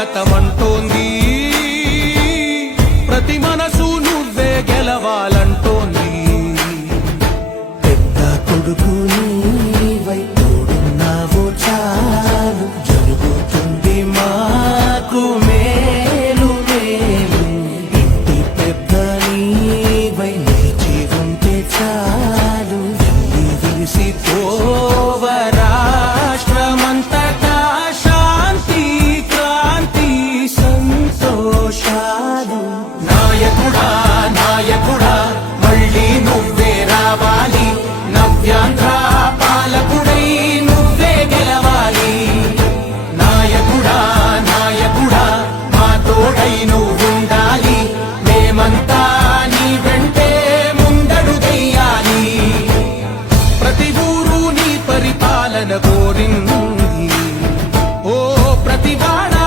స్వాగతమంటోంది. నవ్యాంధ్ర పాలకుడై నువ్వే గెలవాలి. నాయకుడా నాయకుడా మా తోడై నువ్వుండాలి. మేమంతా నీ వెంటే ముందడుగెయ్యాలి ప్రతి ఊరు నీ పరిపాలన కోరింది. ఓ ప్రతి వాడా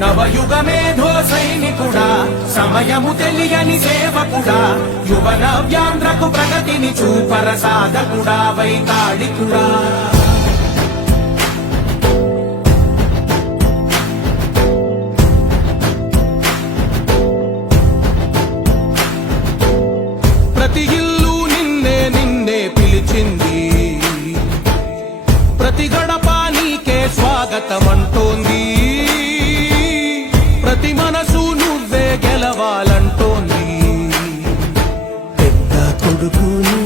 నవయుగ మేధో సైనికుడా సమయము తెలియని సేవకుడా యువ నవ్యాంధ్రకు ప్రగతిని చూపర సాధకుడా వైతాళికుడా. ప్రతి ఇల్లు నిన్నే నిన్నే పిలిచింది. ప్రతి గడప నీకే స్వాగతం ভুল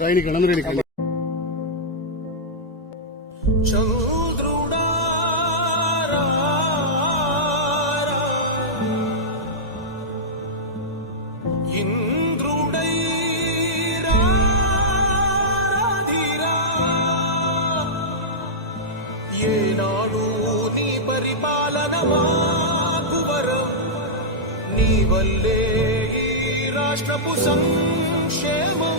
రాయని ఏనాడు నీ పరిపాలన మాకు వరం. నీ వల్లే రాష్ట్రపు సంక్షేమం.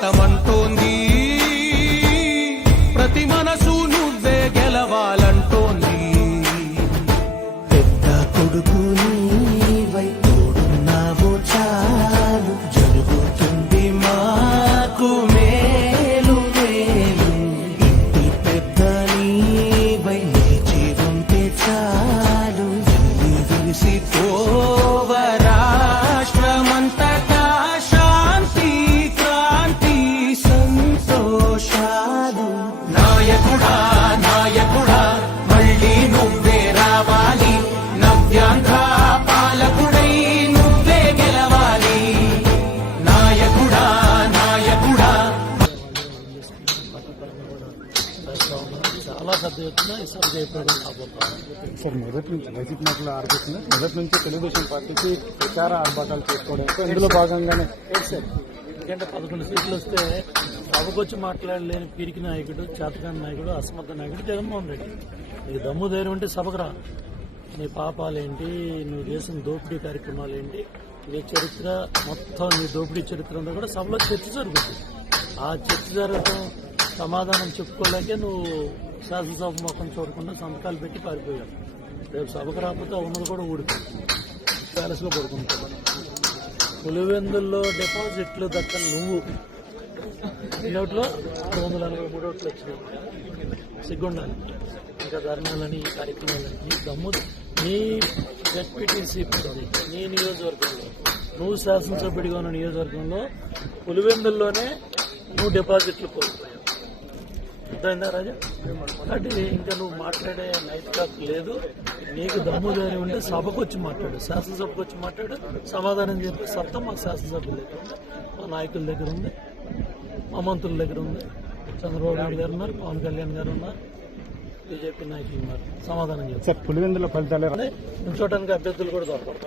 స్వాగతమంటోంది జయప్రదం సార్ మొదటి నుంచి వైసీపీ నాయకులు ఆరోపిస్తున్నారు. మొదటి నుంచి తెలుగుదేశం పార్టీకి ప్రచార ఆర్భాటాలు చేసుకోవడంతో ఇందులో భాగంగానే సార్? ఎందుకంటే పదకొండు సీట్లు వస్తే సభకు వచ్చి మాట్లాడలేని పీరికి నాయకుడు చేతకాని నాయకుడు అసమర్థ నాయకుడు జగన్మోహన్ రెడ్డి. నీకు దమ్ము ధైర్యం అంటే సభకు రా. నీ పాపాలేంటి? నువ్వు చేసిన దోపిడీ కార్యక్రమాలు ఏంటి నీ చరిత్ర మొత్తం నీ దోపిడీ చరిత్ర అంతా కూడా సభలో చర్చ జరుగుతుంది ఆ చర్చ జరగడం సమాధానం చెప్పుకోలేకే నువ్వు శాసనసభ మొత్తం చూడకుండా సంతకాలు పెట్టి పారిపోయావు. రేపు సభకు రాకపోతే ఉన్నది కూడా ఊడిపోయింది ప్యాలెస్లో పడుకుంటావు. పులివెందుల్లో డిపాజిట్లు దక్కని నువ్వు. ఈ నోట్లో ఆరు వందల నలభై మూడు ఓట్లు వచ్చినాయి. సిగ్గుండాలి. ఇంకా ధర్నాలని ఈ కార్యక్రమాలని నీ దమ్ము నీ జడ్పీటీసీ పరిధి నీ నియోజకవర్గంలో నువ్వు శాసనసభ్యుడిగా ఉన్న నియోజకవర్గంలో పులివెందుల్లోనే నువ్వు డిపాజిట్లు కోల్పోయావు. అర్థమైందా రాజా? కాబట్టి ఇంకా నువ్వు మాట్లాడే నైతికత లేదు. నీకు దమ్ము ధైర్యం ఉంటే సభకు వచ్చి మాట్లాడు. శాసనసభకు వచ్చి మాట్లాడు. సమాధానం చెప్పి సత్తా మాకు శాసనసభ్యుల దగ్గర ఉంది మా నాయకుల దగ్గర ఉంది. మా మంత్రుల దగ్గర ఉంది. చంద్రబాబు నాయుడు గారు ఉన్నారు. పవన్ కళ్యాణ్ గారు ఉన్నారు. బీజేపీ నాయకులు ఉన్నారు. సమాధానం చెప్పి. సార్ పులివెందుల ఫలితాలే చూడటానికి అభ్యర్థులు కూడా దొరకరు